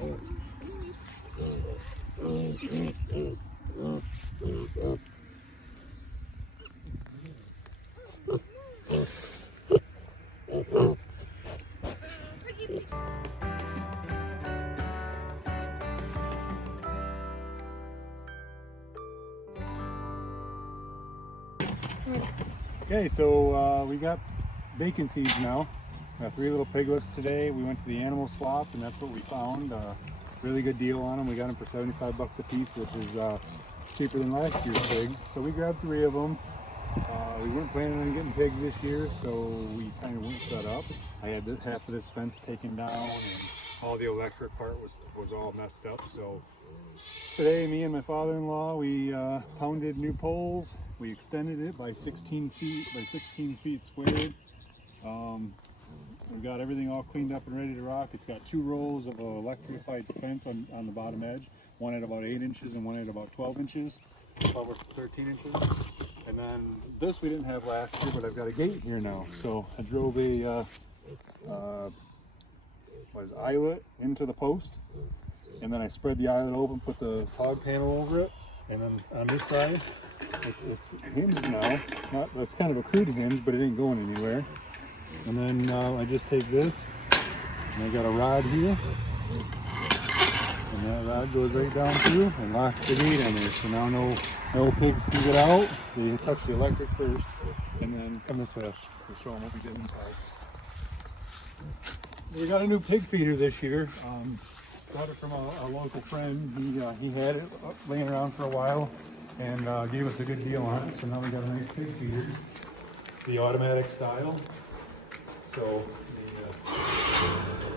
Okay, so we got bacon seeds now. Got 3 little piglets today. We went to the animal swap and that's what we found. Really good deal on them. We got them for 75 bucks a piece, which is cheaper than last year's pigs. So we grabbed 3 of them. We weren't planning on getting pigs this year, so we kind of went set up. I had half of this fence taken down and all the electric part was all messed up. So today, me and my father-in-law, we pounded new poles. We extended it by 16 feet squared. We've got everything all cleaned up and ready to rock. It's got 2 rows of electrified fence on the bottom edge. One at about 8 inches and one at about 12 inches, 12 or 13 inches. And then this we didn't have last year, but I've got a gate here now. So I drove a eyelet into the post, and then I spread the eyelet open, put the hog panel over it, and then on this side, it's hinged now. It's kind of a crude hinge, but it ain't going anywhere. And then I just take this, and I got a rod here, and that rod goes right down through and locks the gate on there. So now no pigs can get out. They touch the electric first, and then come this way. I'll show them what we did inside. We got a new pig feeder this year. Got it from a local friend. He had it laying around for a while and gave us a good deal on it. So now we got a nice pig feeder. It's the automatic style. So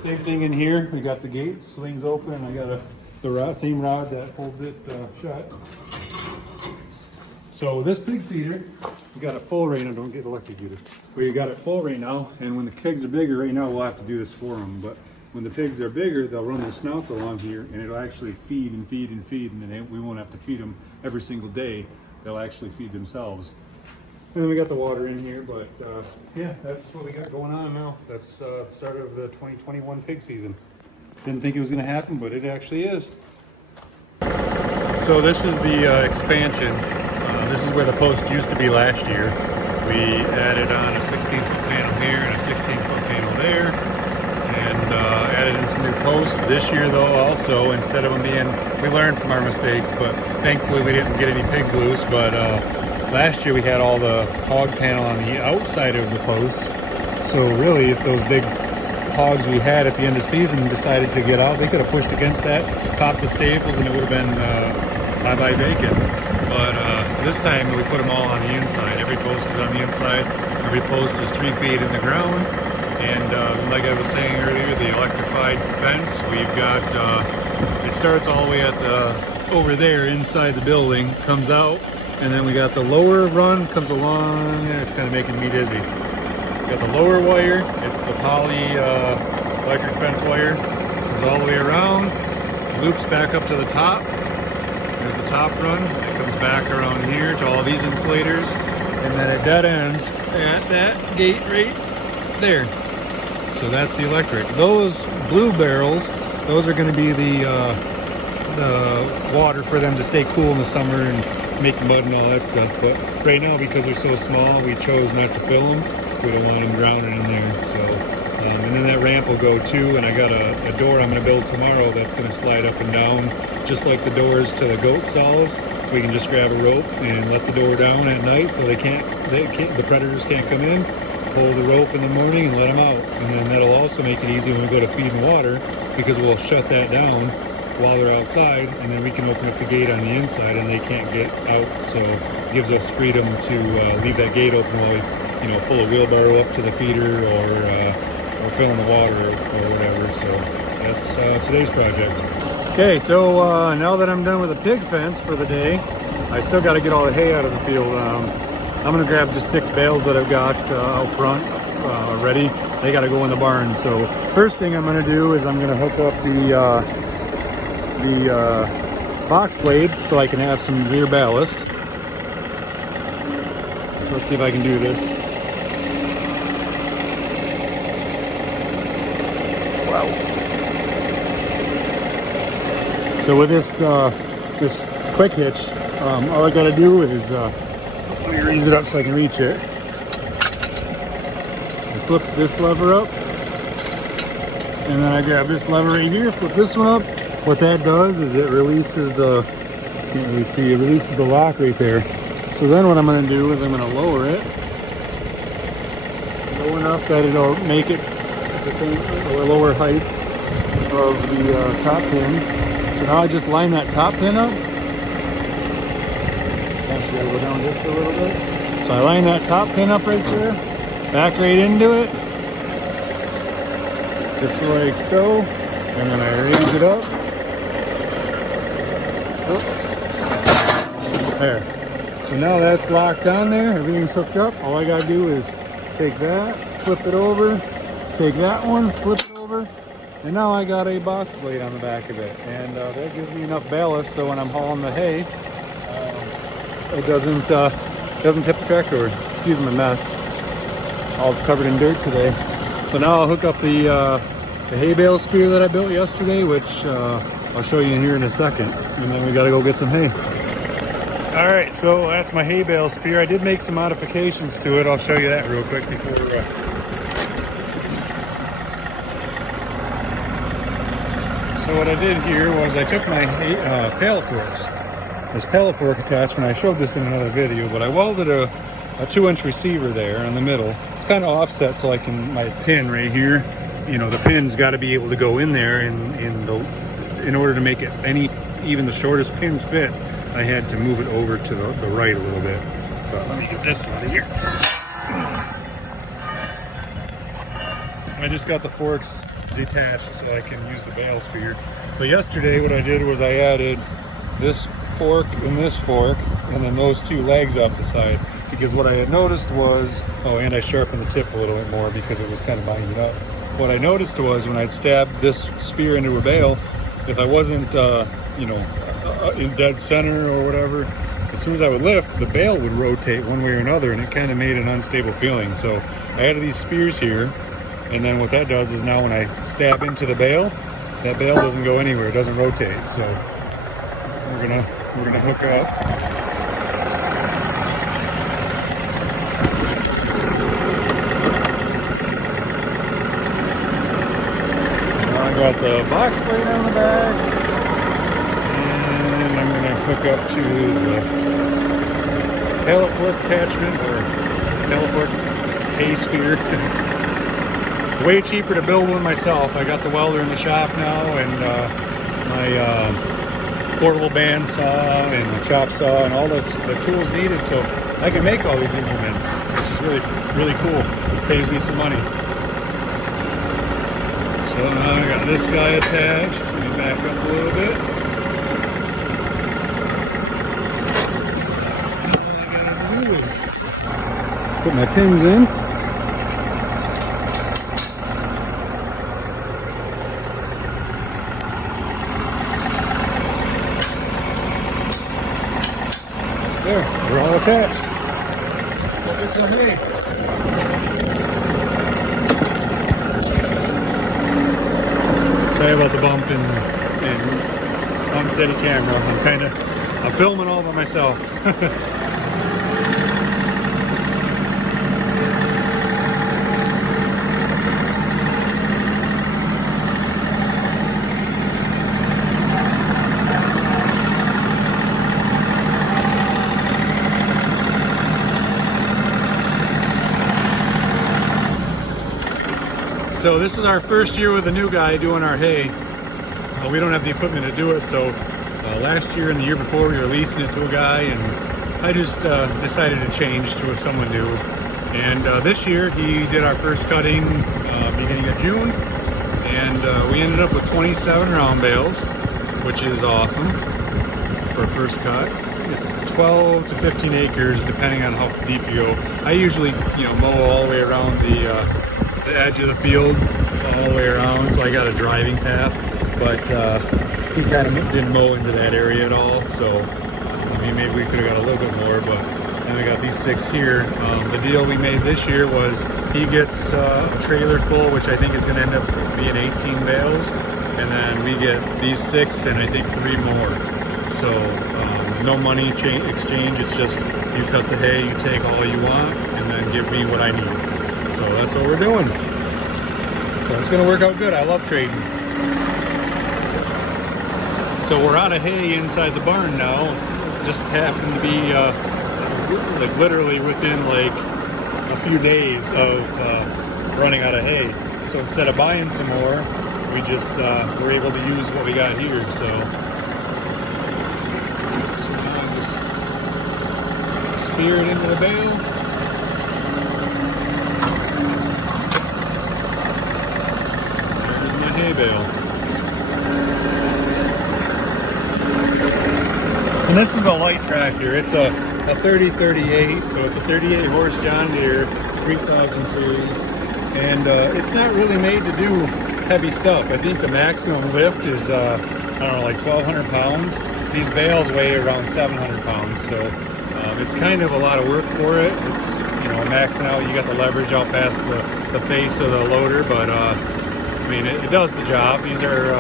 same thing in here. We got the gate slings open. I got the same rod that holds it shut. So this pig feeder, we got it full right now. Don't get electrocuted. We got it full right now, and when the pigs are bigger, right now we'll have to do this for them. But when the pigs are bigger, they'll run their snouts along here, and it'll actually feed and feed and feed, and then we won't have to feed them every single day. They'll actually feed themselves. And then we got the water in here, but yeah, that's what we got going on now. That's the start of the 2021 pig season. Didn't think it was going to happen, but it actually is. So this is the expansion. This is where the post used to be last year. We added on a 16-foot panel here and a 16-foot panel there, and added in some new posts. This year though, also, instead of them being, we learned from our mistakes, but thankfully we didn't get any pigs loose. But last year we had all the hog panel on the outside of the posts. So really, if those big hogs we had at the end of the season decided to get out, they could have pushed against that, popped the staples, and it would have been bye-bye bacon. But this time we put them all on the inside. Every post is on the inside. Every post is 3 feet in the ground. And like I was saying earlier, the electrified fence, we've got, it starts all the way at over there inside the building, comes out, and then we got the lower run, comes along, it's kind of making me dizzy. Got the lower wire, it's the poly electric fence wire, comes all the way around, loops back up to the top. There's the top run, it comes back around here to all these insulators, and then it dead ends at that gate right there. So that's the electric. Those blue barrels, those are going to be the water for them to stay cool in the summer and make mud and all that stuff. But right now, because they're so small, we chose not to fill them. We don't want them drowning in there. So, and then that ramp will go too. And I got a door I'm going to build tomorrow that's going to slide up and down, just like the doors to the goat stalls. We can just grab a rope and let the door down at night, so the predators can't come in. Hold the rope in the morning and let them out. And then that'll also make it easy when we go to feed and water, because we'll shut that down while they're outside, and then we can open up the gate on the inside and they can't get out. So it gives us freedom to leave that gate open while we, pull a wheelbarrow up to the feeder or filling the water or whatever. So that's today's project. Okay, so now that I'm done with the pig fence for the day, I still got to get all the hay out of the field. I'm going to grab just 6 bales that I've got out front ready. They got to go in the barn. So first thing I'm going to do is I'm going to hook up the box blade so I can have some rear ballast. So let's see if I can do this. Wow. So with this this quick hitch, all I gotta do is let me raise it up so I can reach it. And flip this lever up, and then I grab this lever right here, flip this one up. What that does is it releases the, can't really see, it releases the lock right there. So then what I'm gonna do is I'm gonna lower it low enough that it'll make it at the same or lower height of the top pin. So now I just line that top pin up. Actually, gotta go down just a little bit. So I line that top pin up right there, back right into it, just like so, and then I raise it up. There. So now that's locked on there, everything's hooked up. All I gotta do is take that, flip it over, take that one, flip it over, and now I got a box blade on the back of it. And that gives me enough ballast so when I'm hauling the hay, it doesn't tip the tractor over. Excuse my mess. All covered in dirt today. So now I'll hook up the hay bale spear that I built yesterday, which I'll show you in here in a second. And then we gotta go get some hay. All right, so that's my hay bale spear. I did make some modifications to it. I'll show you that real quick before. So what I did here was I took my paddle forks, this paddle fork attachment. I showed this in another video, but I welded a 2-inch receiver there in the middle. It's kind of offset so I can, my pin right here, you know, the pin's got to be able to go in there, in order to make it even the shortest pins fit. I had to move it over to the right a little bit. But let me get this out of here. I just got the forks detached so I can use the bale spear. But yesterday what I did was I added this fork and this fork, and then those two legs off the side. Because what I had noticed was, and I sharpened the tip a little bit more because it was kind of binding up. What I noticed was when I'd stab this spear into a bale, if I wasn't, in dead center or whatever, as soon as I would lift, the bale would rotate one way or another, and it kind of made an unstable feeling. So I added these spears here, and then what that does is now when I stab into the bale, that bale doesn't go anywhere, it doesn't rotate. So we're gonna hook up. So now I got the box plate on the back. Hook up to the pellet fork attachment, or pellet fork hay spear. Way cheaper to build one myself. I got the welder in the shop now, and my portable bandsaw and the chop saw and all the tools needed, so I can make all these implements, which is really cool. It saves me some money. So now I got this guy attached. Let me back up a little bit. Put my pins in. There, they're all attached. Look at some hay. Sorry about the bump and unsteady camera. I'm filming all by myself. So this is our first year with a new guy doing our hay. We don't have the equipment to do it, so last year and the year before we were leasing it to a guy, and I just decided to change to someone new. And this year he did our first cutting beginning of June, and we ended up with 27 round bales, which is awesome for a first cut. It's 12 to 15 acres depending on how deep you go. I usually mow all the way around the edge of the field all the way around, so I got a driving path, but he kind of didn't mow into that area at all, so I mean, maybe we could have got a little bit more. But then I got these 6 here. The deal we made this year was he gets a trailer full, which I think is going to end up being 18 bales, and then we get these 6 and I think 3 more. So no money exchange, it's just you cut the hay, you take all you want, and then give me what I need. So that's what we're doing. So it's gonna work out good. I love trading. So we're out of hay inside the barn now. Just happened to be like literally within like a few days of running out of hay. So instead of buying some more, we just were able to use what we got here. So now I'm just spear it into the bale. There's my hay bale. And this is a light tractor. It's a 3038, so it's a 38 horse John Deere 3000 series, and it's not really made to do heavy stuff. I think the maximum lift is I don't know, like 1,200 pounds. These bales weigh around 700 pounds, so it's kind of a lot of work for it. It's, you know, maxing out. You got the leverage out past the face of the loader, but I mean it does the job. These are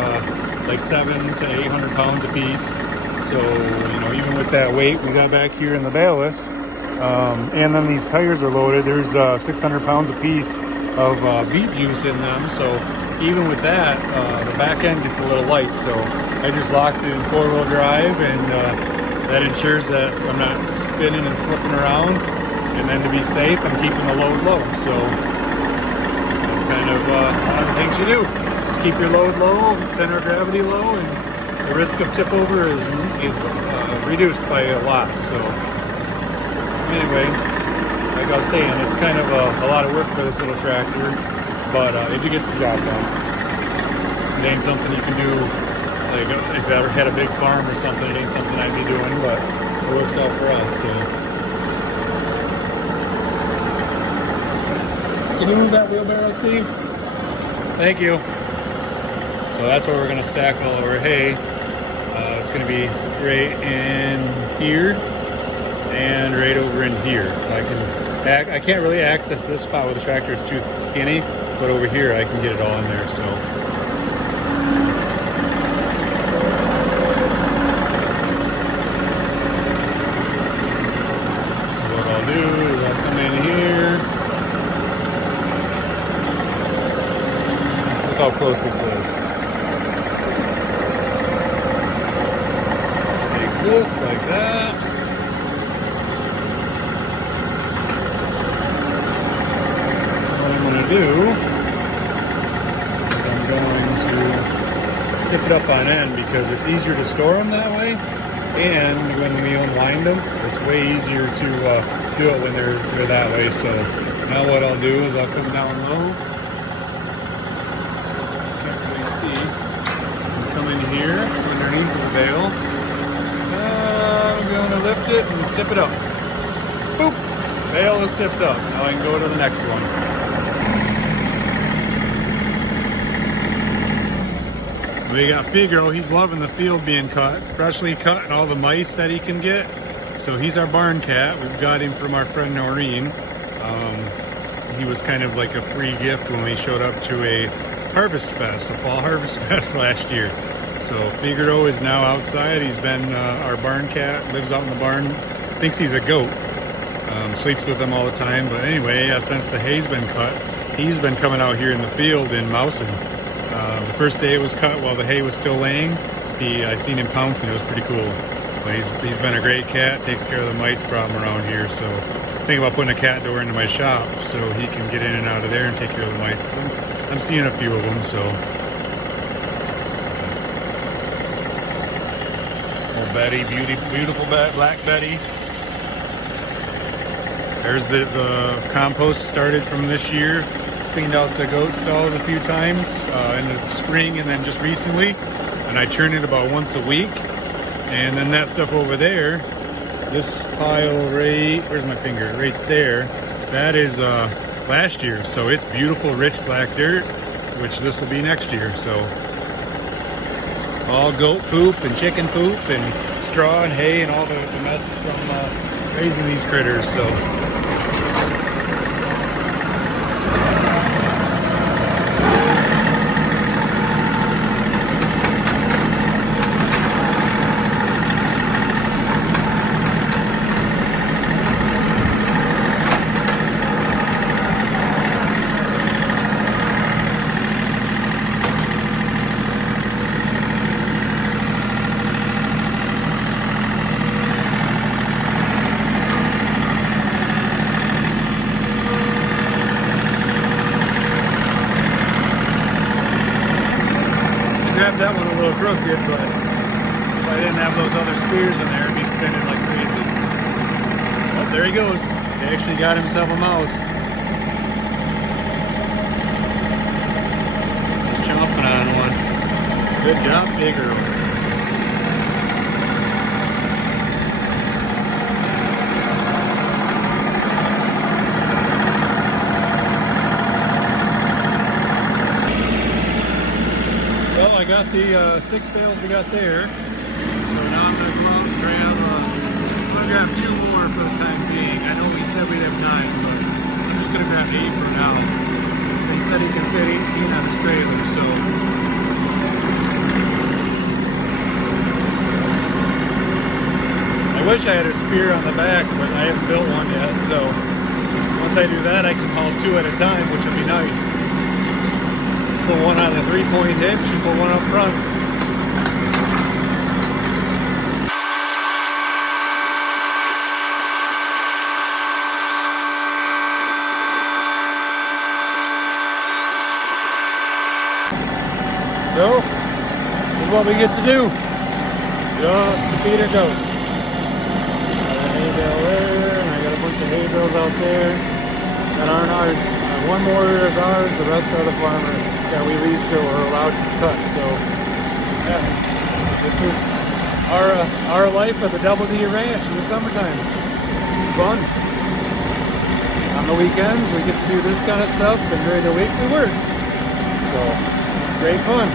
like 700 to 800 pounds a piece. So, you know, even with that weight we got back here in the ballast, and then these tires are loaded, there's 600 pounds a piece of beet juice in them. So even with that, the back end gets a little light. So I just locked it in 4-wheel drive, and that ensures that I'm not spinning and slipping around. And then to be safe, I'm keeping the load low. So that's kind of one of the things you do. Keep your load low, center of gravity low, and the risk of tip over is reduced by a lot. So anyway, like I was saying, it's kind of a lot of work for this little tractor, but it gets the job done. It ain't something you can do, like if I ever had a big farm or something, it ain't something I'd be doing, but it works out for us. So. Can you move that wheelbarrow, Steve? Thank you. So that's where we're going to stack all of our hay. It's going to be right in here and right over in here. I can't really access this spot with the tractor, it's too skinny, but over here I can get it all in there. So what I'll do is I'll come in here. Look how close this is. This like that. What I'm going to do is I'm going to tip it up on end because it's easier to store them that way, and when we unwind them, it's way easier to do it when they're that way. So now what I'll do is I'll come down low. Can't really see. And come in here underneath the bale. I'm going to lift it and tip it up. Boop! Bale is tipped up. Now I can go to the next one. We got Figaro. He's loving the field being cut. Freshly cut and all the mice that he can get. So he's our barn cat. We've got him from our friend Noreen. He was kind of like a free gift when we showed up to a harvest fest, a fall harvest fest last year. So Figaro is now outside. He's been our barn cat, lives out in the barn, thinks he's a goat, sleeps with them all the time. But anyway, since the hay's been cut, he's been coming out here in the field and mousing. The first day it was cut while the hay was still laying, I seen him pouncing. It was pretty cool. But he's been a great cat, takes care of the mice problem around here. So think about putting a cat door into my shop so he can get in and out of there and take care of the mice. I'm seeing a few of them, so. Betty, beautiful Black Betty. There's the compost started from this year. Cleaned out the goat stalls a few times in the spring and then just recently. And I churn it about once a week. And then that stuff over there, this pile right, where's my finger? Right there. That is last year. So it's beautiful, rich black dirt, which this will be next year. So all goat poop and chicken poop and straw and hay and all the mess from raising these critters. So have that one a little crooked, but if I didn't have those other spears in there, it'd be spinning like crazy. Oh, there he goes. He actually got himself a mouse. He's chomping on one. Good job, bigger one. Well, I got the 6 bales we got there. So now I'm gonna go out and grab, I'm gonna grab 2 more for the time being. I know he said we'd have 9, but I'm just gonna grab 8 for now. He said he can fit 18 on his trailer, so. I wish I had a spear on the back, but I haven't built one yet, so once I do that, I can haul 2 at a time, which would be nice. Put one on the 3-point hitch and put one up front. So, this is what we get to do. Just to feed our goats. Got a hay bale there, and I got a bunch of hay bales out there that aren't ours. One more is ours, the rest are the farmer that we lease to or allowed to cut. So, yeah, this is our life at the Double D Ranch in the summertime. It's fun. On the weekends, we get to do this kind of stuff, and during the week, we work. So, great fun.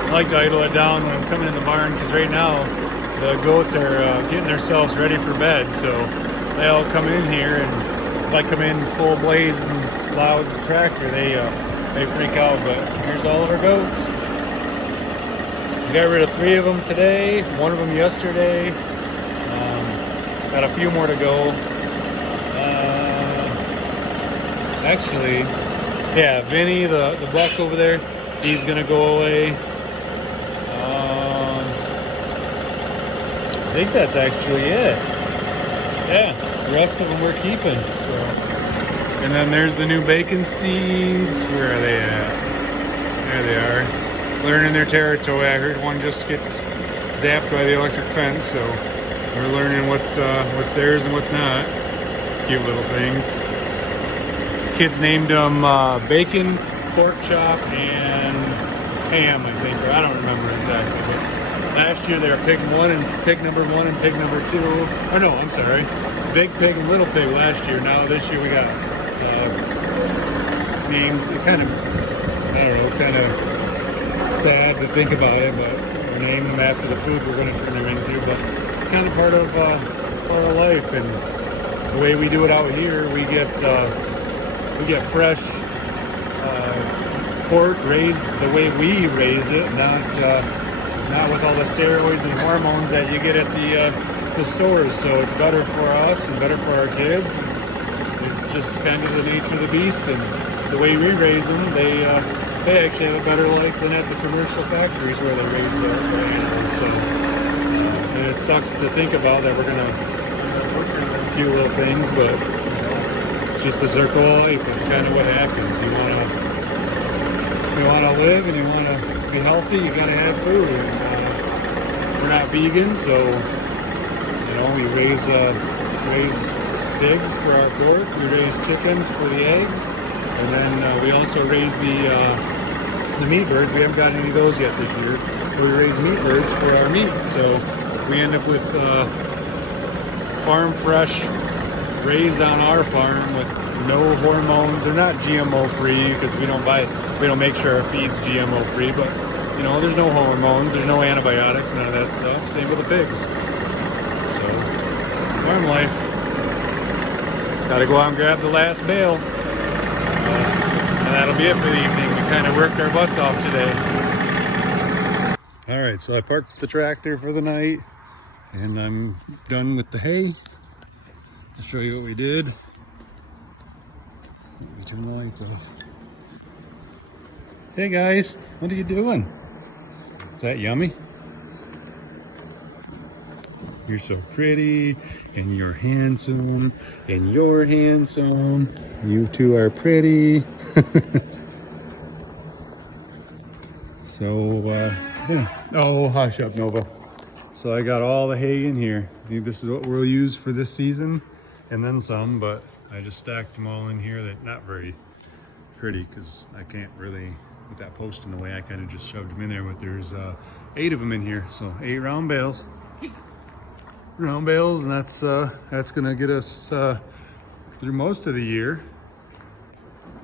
I like to idle it down when I'm coming in the barn because right now the goats are getting themselves ready for bed, so they all come in here, and if I come in full blaze and loud tractor, they freak out. But here's all of our goats. We got rid of 3 of them today, 1 of them yesterday. Got a few more to go. Actually, yeah, Vinny, the buck over there, he's gonna go away. I think that's actually it. Yeah, the rest of them we're keeping. So, and then there's the new bacon seeds. Where are they at? There they are. Learning their territory. I heard one just get zapped by the electric fence, so we're learning what's theirs and what's not. Cute little things. Kids named them bacon, pork chop, and ham, I think. Or I don't remember exactly. But last year they were pig number 1 and pig number 2. Oh no, I'm sorry. Big pig and little pig last year. Now this year we got names. Kind of, I don't know, kind of sad to think about it, but we're naming them after the food we're going to turn them into. But kind of part of our life, and the way we do it out here, we get fresh pork raised the way we raise it, not with all the steroids and hormones that you get at the stores. So it's better for us and better for our kids. It's just kind of the nature of the beast, and the way we raise them, they actually have a better life than at the commercial factories where they raise the animals. So, and it sucks to think about that we're gonna butcher a few little things, but it's just the circle of life. It's kind of what happens. You want to live and you want to be healthy, you gotta have food. We're not vegan, so we raise pigs for our pork. We raise chickens for the eggs, and then we also raise the meat birds. We haven't got any of those yet this year. We raise meat birds for our meat, so we end up with farm fresh, raised on our farm with no hormones. They're not GMO free because we don't make sure our feed's GMO free, but there's no hormones, there's no antibiotics, none of that stuff. Same with the pigs. So, farm life. Gotta go out and grab the last bale. And that'll be it for the evening. We kind of worked our butts off today. All right, so I parked the tractor for the night, and I'm done with the hay. I'll show you what we did. turn the lights off. Hey guys, what are you doing? Is that yummy? You're so pretty, and you're handsome, and you're handsome. You two are pretty. So, yeah. Oh, hush up, Nova. So I got all the hay in here. I think this is what we'll use for this season, and then some, but I just stacked them all in here. That not very pretty, because I can't really, with that post in the way, I kind of just shoved them in there, but there's 8 of them in here, so 8 round bales. Round bales, and that's gonna get us through most of the year.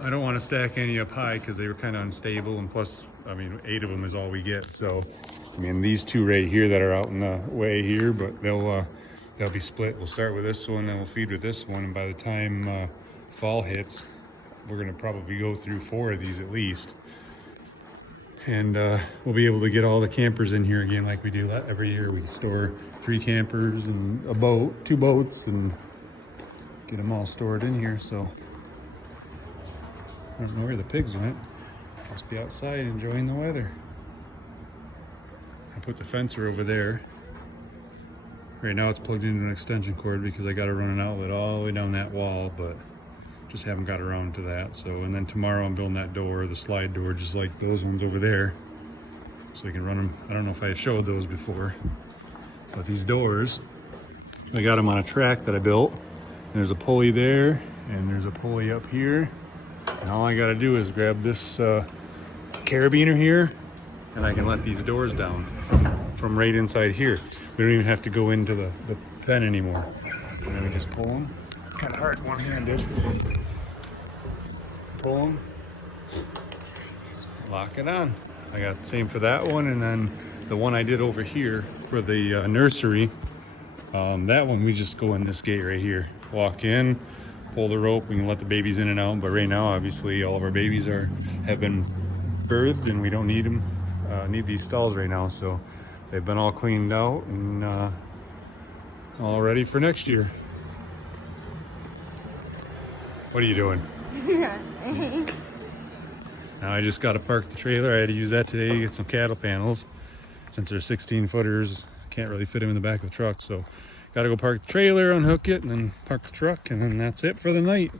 I don't want to stack any up high because they were kind of unstable, and plus, I mean, 8 of them is all we get. So, I mean, these 2 right here that are out in the way here, but they'll be split. We'll start with this one, then we'll feed with this one, and by the time fall hits, we're gonna probably go through 4 of these at least. And we'll be able to get all the campers in here again like we do every year. We store 3 campers and a boat, 2 boats, and get them all stored in here. So I don't know where the pigs went. Must be outside enjoying the weather. I put the fencer over there. Right now it's plugged into an extension cord because I got to run an outlet all the way down that wall, but just haven't got around to that. So, and then tomorrow I'm building that door, the slide door, just like those ones over there, so we can run them. I don't know if I showed those before, but these doors, I got them on a track that I built. There's a pulley there, and there's a pulley up here, and all I got to do is grab this carabiner here, and I can let these doors down from right inside here. We don't even have to go into the pen anymore. And then we just pull them. It's kind of hard one-handed. Pull them, lock it on. I got the same for that one, and then the one I did over here for the nursery, that one we just go in this gate right here. Walk in, pull the rope, we can let the babies in and out, but right now obviously all of our babies have been birthed and we don't need them, need these stalls right now, so they've been all cleaned out and all ready for next year. What are you doing? Now I just got to park the trailer. I had to use that today to get some cattle panels. Since they're 16 footers, can't really fit them in the back of the truck. So got to go park the trailer, unhook it, and then park the truck, and then that's it for the night.